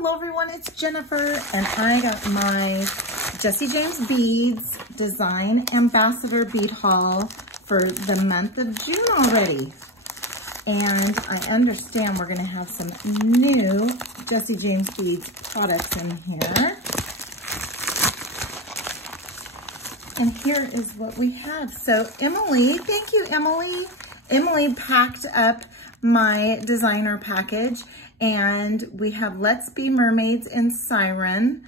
Hello everyone, it's Jennifer, and I got my Jessie James Beads Design Ambassador Bead Haul for the month of June already. And I understand we're gonna have some new Jessie James Beads products in here. And here is what we have. So Emily, thank you Emily. Emily packed up my designer package, and we have Let's Be Mermaids in Siren,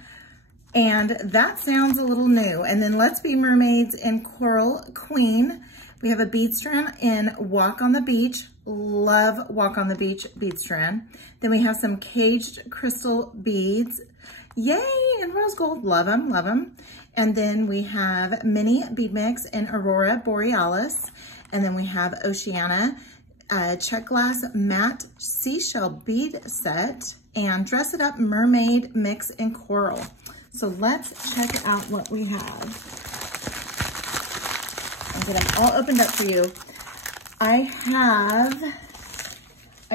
and that sounds a little new. And then Let's Be Mermaids in Coral Queen. We have a bead strand in Walk on the Beach. Love Walk on the Beach bead strand. Then we have some caged crystal beads. Yay, in rose gold, love them, love them. And then we have mini bead mix in Aurora Borealis. And then we have Oceana check glass matte seashell bead set and Dress It Up mermaid mix in coral. So let's check out what we have. I'll get them all opened up for you. I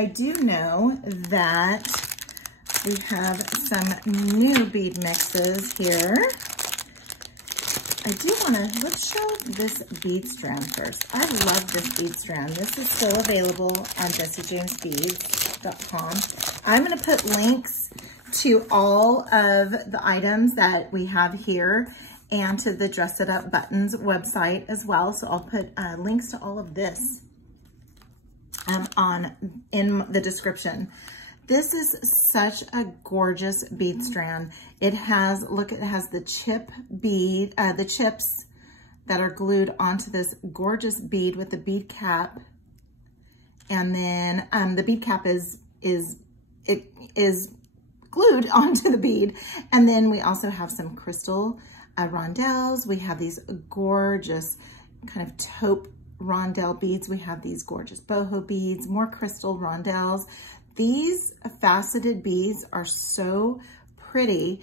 do know that we have some new bead mixes here. I do let's show this bead strand first. I love this bead strand. This is still available on jessiejamesbeads.com. I'm gonna put links to all of the items that we have here and to the Dress It Up Buttons website as well. So I'll put links to all of this in the description. This is such a gorgeous bead strand. It has, look, it has the chip bead, the chips that are glued onto this gorgeous bead with the bead cap. And then the bead cap is glued onto the bead. And then we also have some crystal rondelles. We have these gorgeous kind of taupe rondelle beads. We have these gorgeous boho beads, more crystal rondelles. These faceted beads are so pretty.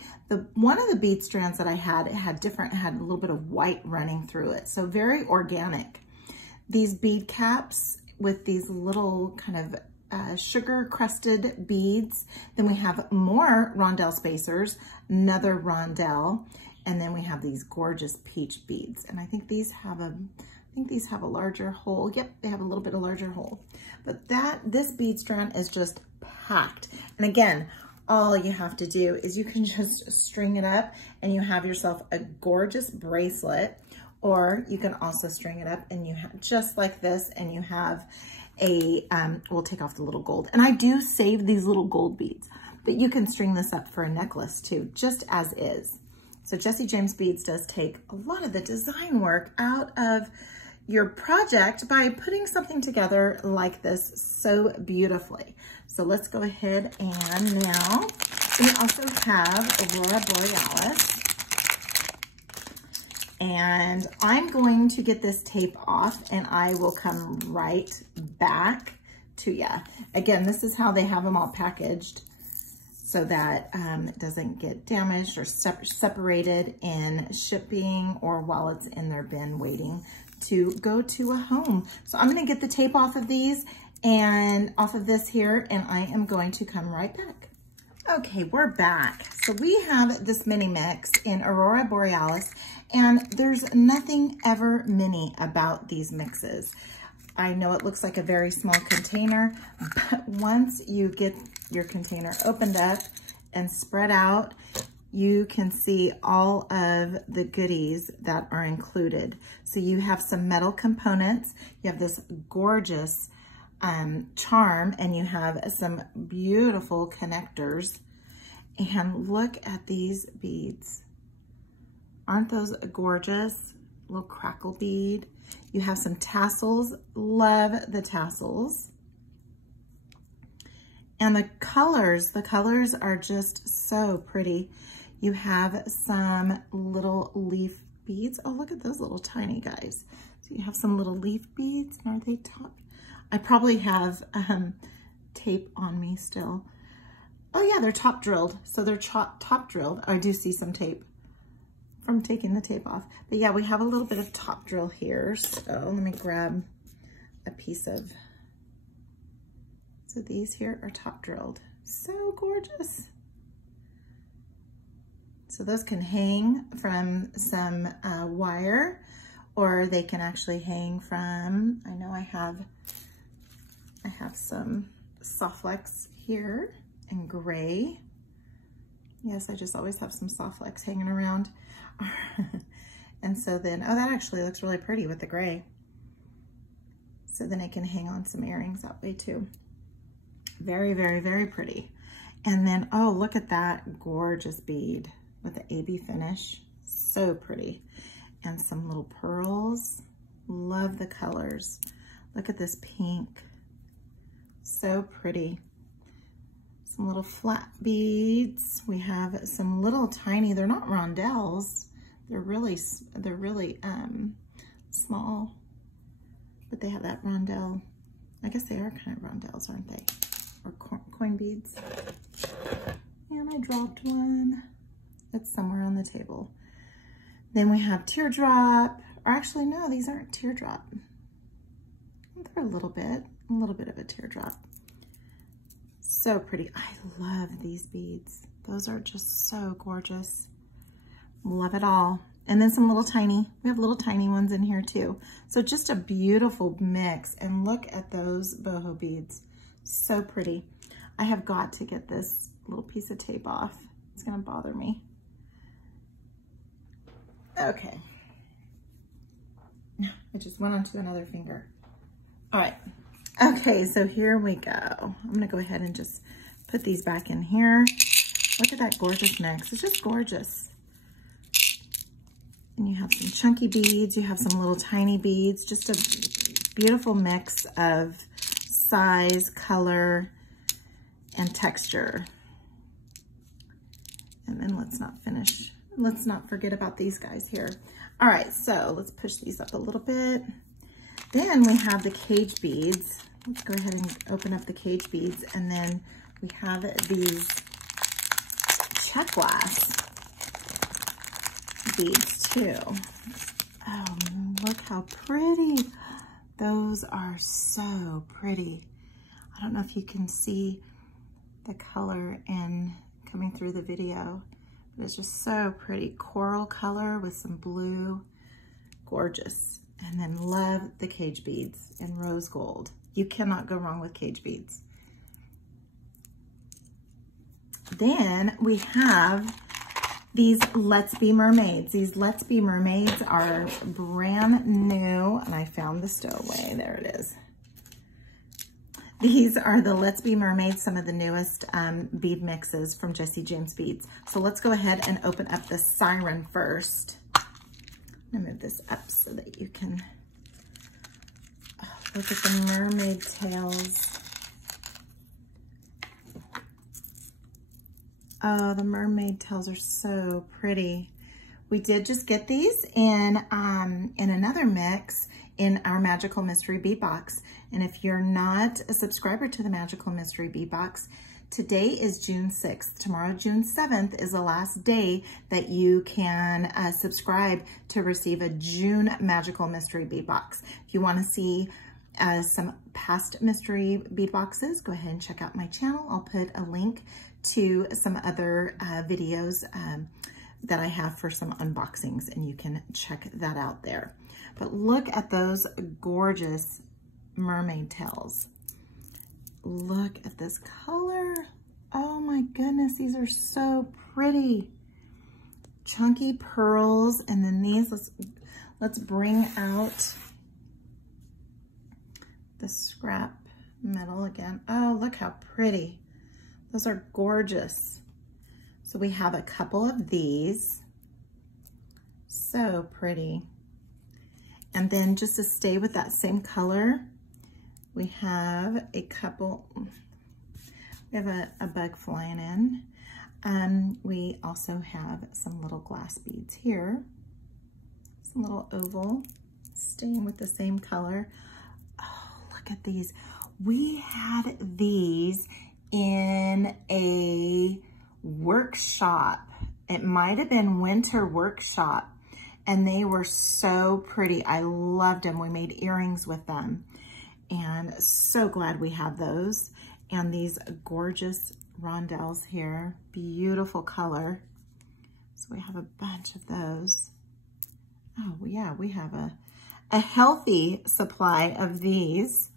One of the bead strands that I had, it had a little bit of white running through it. So very organic. These bead caps with these little kind of sugar crusted beads. Then we have more rondelle spacers, another rondelle. And then we have these gorgeous peach beads. And I think these have a larger hole. Yep, they have a little bit of larger hole. But this bead strand is just packed. And again, all you have to do is you can just string it up and you have yourself a gorgeous bracelet, or you can also string it up and you have just like this, and you have a, we'll take off the little gold. And I do save these little gold beads, but you can string this up for a necklace too, just as is. So Jessie James Beads does take a lot of the design work out of your project by putting something together like this so beautifully. So let's go ahead, and now we also have Aurora Borealis. And I'm going to get this tape off and I will come right back to you. Again, this is how they have them all packaged so that it doesn't get damaged or separated in shipping or while it's in their bin waiting to go to a home. So I'm gonna get the tape off of these and off of this here, and I am going to come right back. Okay, we're back. So we have this mini mix in Aurora Borealis, and there's nothing ever mini about these mixes. I know it looks like a very small container, but once you get your container opened up and spread out, you can see all of the goodies that are included. So you have some metal components, you have this gorgeous charm, and you have some beautiful connectors. And look at these beads. Aren't those gorgeous? Little crackle bead. You have some tassels, love the tassels. And the colors are just so pretty. You have some little leaf beads. Oh, look at those little tiny guys. So you have some little leaf beads. Are they top? I probably have tape on me still. Oh yeah, they're top drilled. So they're top drilled. I do see some tape from taking the tape off. But yeah, we have a little bit of top drill here. So let me grab a piece of, so these here are top drilled. So gorgeous. So those can hang from some wire, or they can actually hang from, I know I have some soft flex here in gray. Yes, I just always have some soft flex hanging around. And so then, oh, that actually looks really pretty with the gray. So then I can hang on some earrings that way too. Very, very, very pretty. And then, oh, look at that gorgeous bead with the AB finish. So pretty. And some little pearls. Love the colors. Look at this pink. So pretty. Some little flat beads. We have some little tiny, they're not rondelles. They're really small, but they have that rondelle. I guess they are kind of rondelles, aren't they? Or coin beads. And I dropped one. It's somewhere on the table. Then we have teardrop, or actually no, these aren't teardrop. They're a little bit of a teardrop. So pretty. I love these beads. Those are just so gorgeous. Love it all. And then some little tiny, we have little tiny ones in here too. So just a beautiful mix. And look at those boho beads. So pretty. I have got to get this little piece of tape off. It's gonna bother me. Okay. It just went onto another finger. All right. Okay, so here we go. I'm gonna go ahead and just put these back in here. Look at that gorgeous mix. It's just gorgeous. And you have some chunky beads, you have some little tiny beads, just a beautiful mix of size, color, and texture. And then let's not forget about these guys here. All right, so let's push these up a little bit. Then we have the cage beads. Let's go ahead and open up the cage beads. And then we have these check glass beads too. Oh, look how pretty. Those are so pretty. I don't know if you can see the color in coming through the video, but it's just so pretty. Coral color with some blue. Gorgeous. And then love the cage beads in rose gold. You cannot go wrong with cage beads. Then we have these Let's Be Mermaids. These Let's Be Mermaids are brand new, and I found the stowaway. There it is. These are the Let's Be Mermaids, some of the newest bead mixes from Jesse James Beads. So let's go ahead and open up the siren first. I'm gonna move this up so that you can look at the mermaid tails. Oh, the mermaid tails are so pretty. We did just get these in another mix in our Magical Mystery Bead Box. And if you're not a subscriber to the Magical Mystery Bead Box, today is June 6th. Tomorrow, June 7th, is the last day that you can subscribe to receive a June Magical Mystery Bead Box. If you want to see some past mystery bead boxes, go ahead and check out my channel. I'll put a link to some other videos that I have for some unboxings, and you can check that out there. But look at those gorgeous mermaid tails. Look at this color. Oh my goodness, these are so pretty. Chunky pearls, and then these, let's bring out the scrap metal again. Oh, look how pretty. Those are gorgeous. So we have a couple of these. So pretty. And then just to stay with that same color, we have a couple, we have a bug flying in. We also have some little glass beads here. Some little oval, staying with the same color. Oh, look at these. We had these in a workshop. It might have been winter workshop, and they were so pretty. I loved them. We made earrings with them, and so glad we have those. And these gorgeous rondelles here, beautiful color, So we have a bunch of those. Oh yeah, we have a healthy supply of these.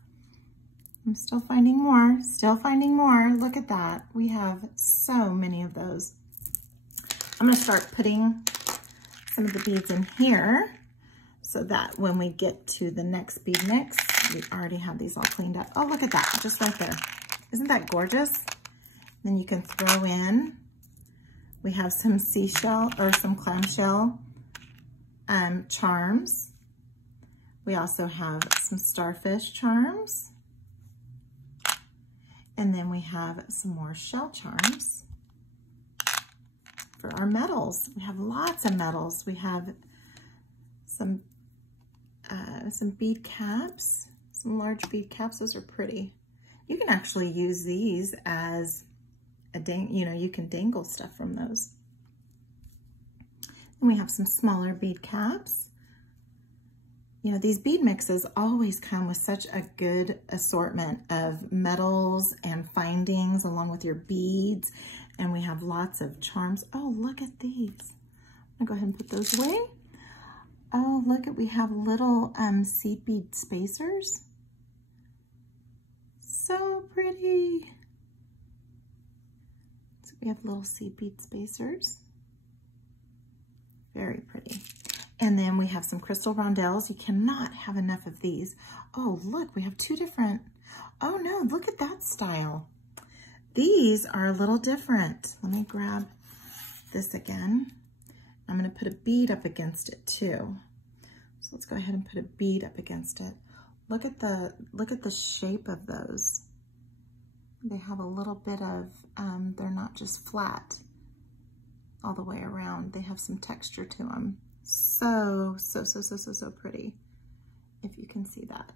I'm still finding more, still finding more. Look at that. We have so many of those. I'm gonna start putting some of the beads in here so that when we get to the next bead mix, we already have these all cleaned up. Oh, look at that, just right there. Isn't that gorgeous? Then you can throw in, we have some seashell or some clamshell charms. We also have some starfish charms. And then we have some more shell charms for our metals. We have lots of metals. We have some bead caps, some large bead caps. Those are pretty. You can actually use these as a you can dangle stuff from those. And we have some smaller bead caps. You know, these bead mixes always come with such a good assortment of metals and findings along with your beads. And we have lots of charms. Oh, look at these. I'm gonna go ahead and put those away. Oh, look we have little seed bead spacers. So pretty. So we have little seed bead spacers. Very pretty. And then we have some crystal rondelles. You cannot have enough of these. Oh, look, we have two different. Oh no, look at that style. These are a little different. Let me grab this again. I'm gonna put a bead up against it too. So let's go ahead and put a bead up against it. Look at the shape of those. They have a little bit of, they're not just flat all the way around. They have some texture to them. So pretty, if you can see that.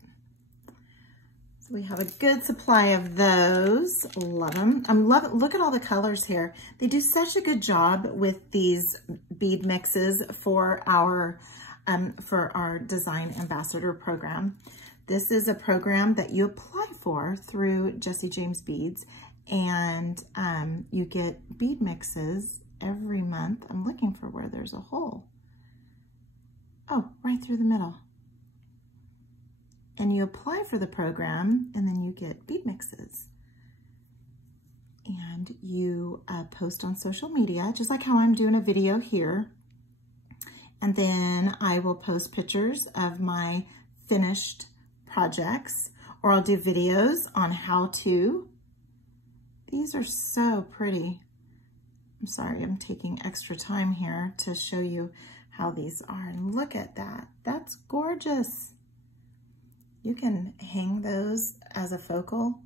So we have a good supply of those. Love them. Look at all the colors here. They do such a good job with these bead mixes for our Design Ambassador program. This is a program that you apply for through Jesse James Beads, and you get bead mixes every month. I'm looking for where there's a hole. Oh, right through the middle. And you apply for the program, and then you get bead mixes. And you post on social media, just like how I'm doing a video here. And then I will post pictures of my finished projects, or I'll do videos on how to. These are so pretty. I'm sorry, I'm taking extra time here to show you how these are. And look at that. That's gorgeous. You can hang those as a focal,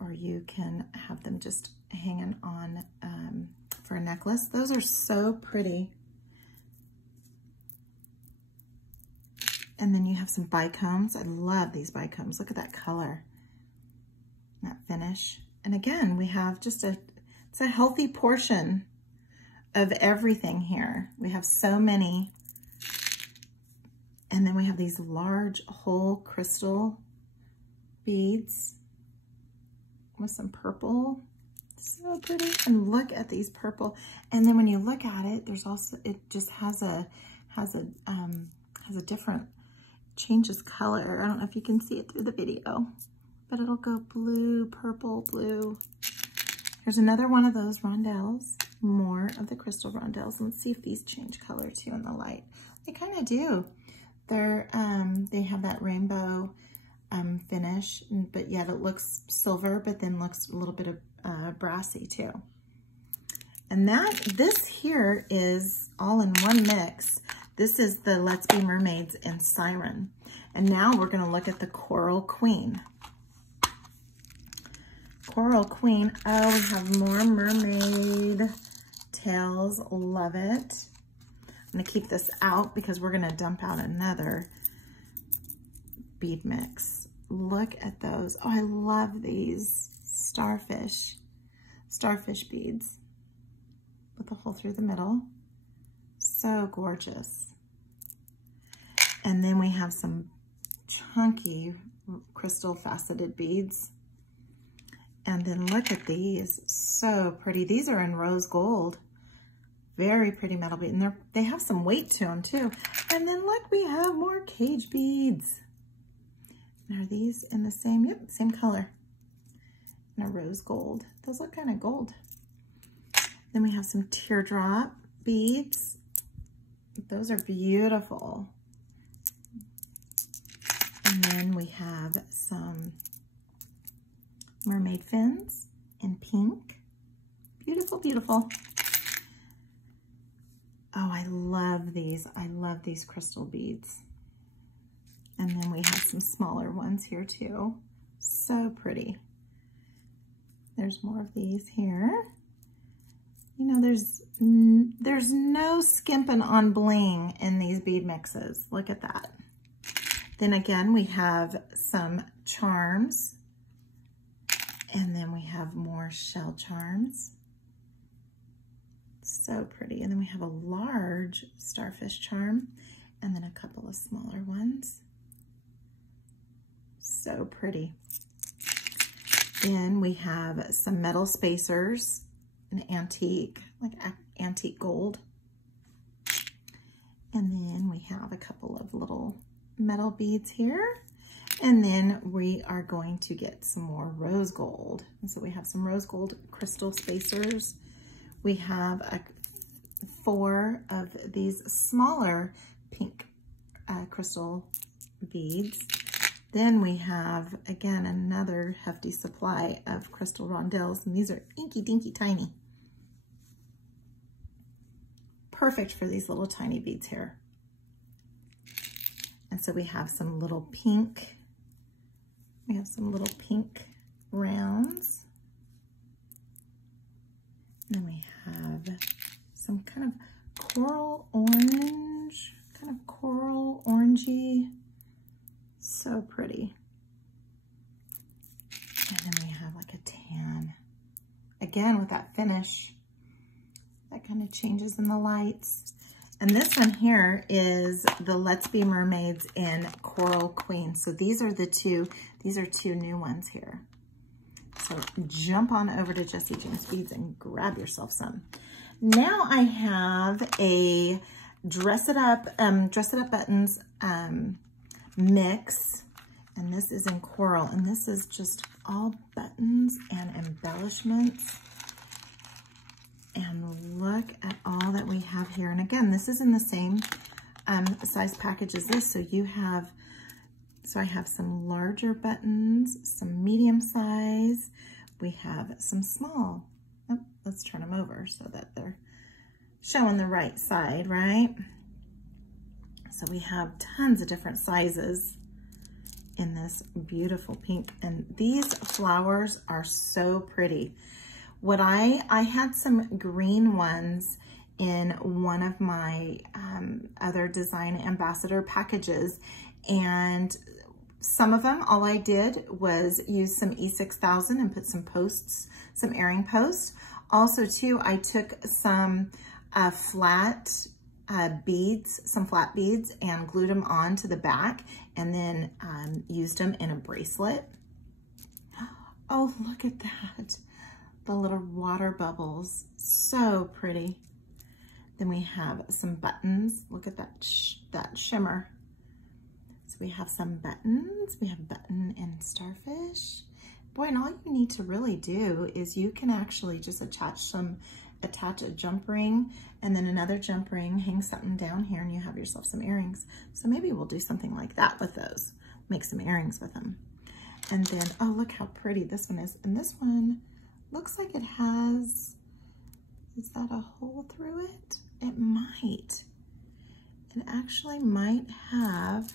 or you can have them just hanging on for a necklace. Those are so pretty. And then you have some bicombs. I love these bicombs. Look at that color, that finish. And again, we have just it's a healthy portion of everything here. We have so many. And then we have these large whole crystal beads with some purple. So pretty. And look at these purple. And then when you look at it, there's also, it just has a different, changes color. I don't know if you can see it through the video, but it'll go blue, purple, blue. Here's another one of those rondelles, more of the crystal rondelles. Let's see if these change color too in the light. They kind of do. They have that rainbow finish, but yet it looks silver, but then looks a little bit of brassy too. And this here is all in one mix. This is the Let's Be Mermaids and Siren. And now we're gonna look at the Coral Queen. Coral Queen, oh, we have more mermaid tails, love it. I'm gonna keep this out because we're gonna dump out another bead mix. Look at those. Oh, I love these starfish beads with a hole through the middle. So gorgeous. And then we have some chunky crystal faceted beads. And then look at these, so pretty. These are in rose gold. Very pretty metal bead. And they have some weight to them too. And then look, we have more cage beads. And are these in the same, yep, same color. And a rose gold. Those look kind of gold. Then we have some teardrop beads. Those are beautiful. And then we have some mermaid fins in pink. Beautiful, beautiful. Oh, I love these. I love these crystal beads. And then we have some smaller ones here too. So pretty. There's more of these here. You know, there's no skimping on bling in these bead mixes. Look at that. Then again, we have some charms. And then we have more shell charms. So pretty. And then we have a large starfish charm and then a couple of smaller ones. So pretty. Then we have some metal spacers, an antique, like antique gold. And then we have a couple of little metal beads here. And then we are going to get some more rose gold. And so we have some rose gold crystal spacers. We have 4 of these smaller pink crystal beads. Then we have, again, another hefty supply of crystal rondelles, and these are inky dinky tiny. Perfect for these little tiny beads here. And so we have some little pink, rounds. And then we have some kind of coral orange, kind of coral orangey. So pretty. And then we have like a tan. Again, with that finish, that kind of changes in the lights. And this one here is the Let's Be Mermaids in Coral Queen. So these are 2 new ones here. So jump on over to Jessie James Beads and grab yourself some. Now I have a Dress It Up Buttons mix, and this is in coral, and this is just all buttons and embellishments. And look at all that we have here. And again, this is in the same size package as this. So I have some larger buttons, some medium size. We have some small. Oh, let's turn them over so that they're showing the right side, right? So we have tons of different sizes in this beautiful pink. And these flowers are so pretty. What I had some green ones in one of my other design ambassador packages, and some of them, all I did was use some E6000 and put some posts, some airing posts. Also too, I took some flat beads, some flat beads, and glued them on to the back, and then used them in a bracelet. Oh, look at that. The little water bubbles, so pretty. Then we have some buttons. Look at that shimmer. So we have some buttons. We have button and starfish. Boy, and all you need to really do is you can actually just attach a jump ring and then another jump ring, hang something down here, and you have yourself some earrings. So maybe we'll do something like that with those. Make some earrings with them. And then, oh, look how pretty this one is. And this one looks like it has, is that a hole through it? It might. It actually might have,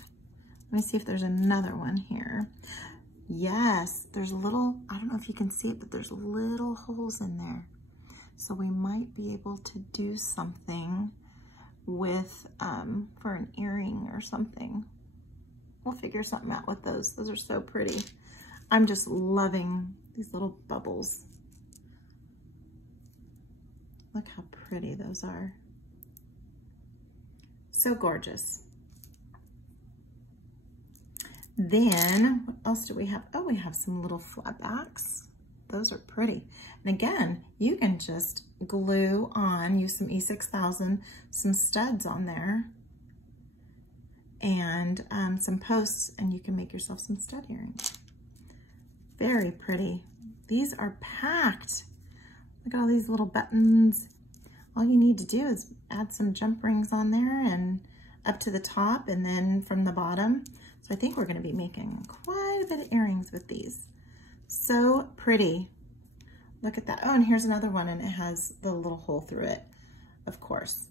let me see if there's another one here. Yes, there's a little, I don't know if you can see it, but there's little holes in there. So we might be able to do something with, for an earring or something. We'll figure something out with those. Those are so pretty. I'm just loving these little bubbles. Look how pretty those are. So gorgeous. Then, what else do we have? Oh, we have some little flat backs. Those are pretty. And again, you can just glue on, use some E6000, some studs on there, and some posts, and you can make yourself some stud earrings. Very pretty. These are packed. Look at all these little buttons. All you need to do is add some jump rings on there and up to the top and then from the bottom. So I think we're gonna be making quite a bit of earrings with these. So pretty. Look at that. Oh, and here's another one, and it has the little hole through it, of course,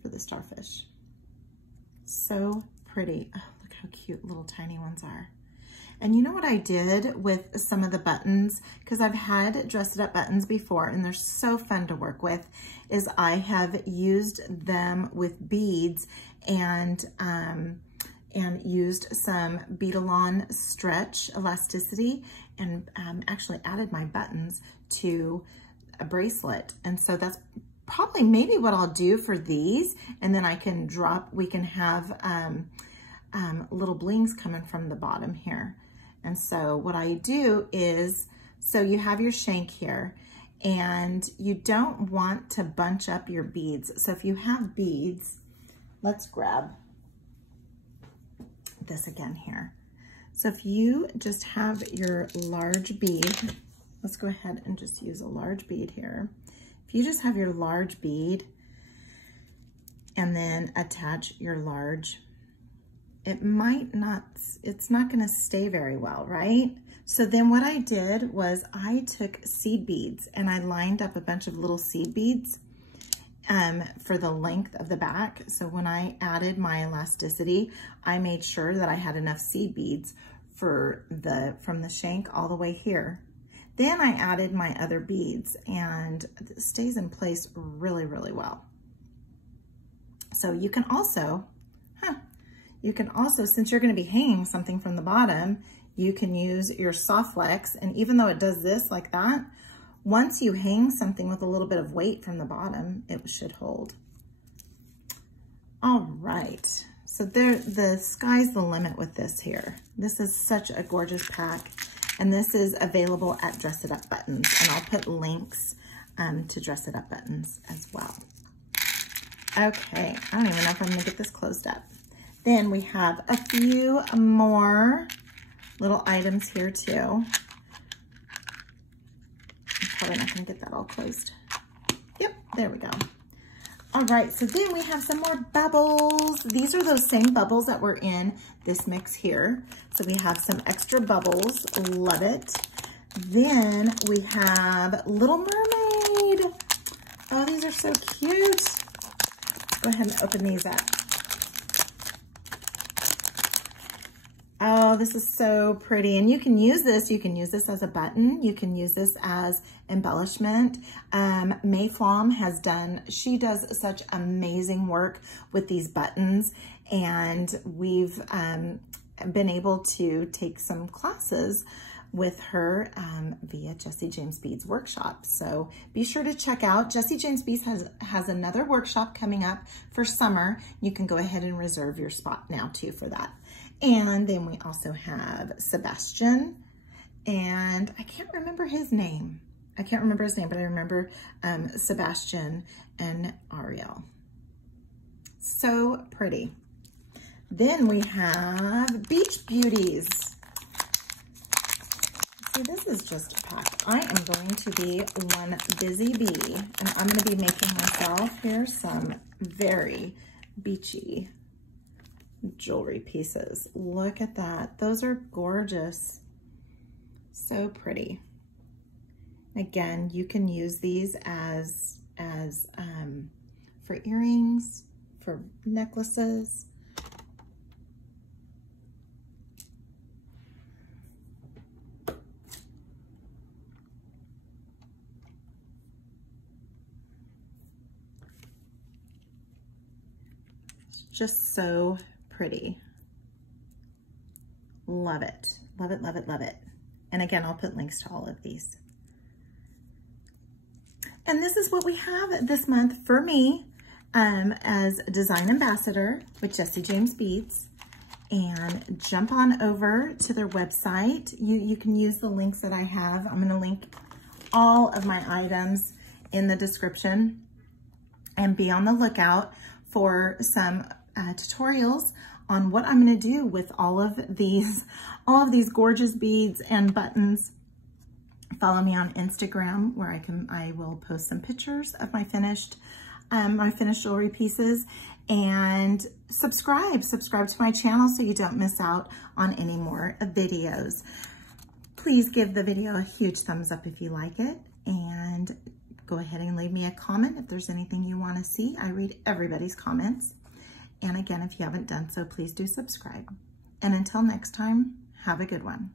for the starfish. So pretty. Oh, look how cute little tiny ones are. And you know what I did with some of the buttons, because I've had dress it up buttons before and they're so fun to work with, is I have used them with beads and used some Bead stretch elasticity and actually added my buttons to a bracelet. And so that's probably maybe what I'll do for these. And then I can drop, we can have little blings coming from the bottom here. And so what I do is, so you have your shank here and you don't want to bunch up your beads. So if you have beads, let's grab this again here. So if you just have your large bead, let's go ahead and just use a large bead here. If you just have your large bead and then attach your large, it's not gonna stay very well, right? So then what I did was I took seed beads and I lined up a bunch of little seed beads for the length of the back. So when I added my elasticity, I made sure that I had enough seed beads for from the shank all the way here. Then I added my other beads and it stays in place really, really well. So you can also, since you're gonna be hanging something from the bottom, you can use your soft flex, and even though it does this like that, once you hang something with a little bit of weight from the bottom, it should hold. All right, so the sky's the limit with this here. This is such a gorgeous pack, and this is available at Dress It Up Buttons, and I'll put links to Dress It Up Buttons as well. Okay, I don't even know if I'm gonna get this closed up. Then we have a few more little items here too. I'm probably not gonna get that all closed. Yep, there we go. All right, so then we have some more bubbles. These are those same bubbles that were in this mix here. So we have some extra bubbles, love it. Then we have Little Mermaid. Oh, these are so cute. Go ahead and open these up. Oh, this is so pretty. And you can use this as a button. You can use this as embellishment. Mayflom she does such amazing work with these buttons. And we've been able to take some classes with her via Jessie James Bead's workshop. So be sure to check out. Jessie James Bead has another workshop coming up for summer. You can go ahead and reserve your spot now too for that. And then we also have Sebastian, and I can't remember his name. But I remember Sebastian and Ariel. So pretty. Then we have Beach Beauties. See, this is just a pack. I am going to be one busy bee, and I'm going to be making myself here some very beachy jewelry pieces. Look at that. Those are gorgeous. So pretty. Again, you can use these as for earrings, for necklaces. Just so pretty. Love it. Love it, love it, love it. And again, I'll put links to all of these. And this is what we have this month for me as Design Ambassador with Jessie James Beads. and jump on over to their website. You can use the links that I have. I'm going to link all of my items in the description, and be on the lookout for some tutorials on what I'm going to do with all of these gorgeous beads and buttons. Follow me on Instagram, where I will post some pictures of my finished jewelry pieces, and subscribe to my channel so you don't miss out on any more videos. Please give the video a huge thumbs up if you like it, and go ahead and leave me a comment if there's anything you want to see. I read everybody's comments. And again, if you haven't done so, please do subscribe. And until next time, have a good one.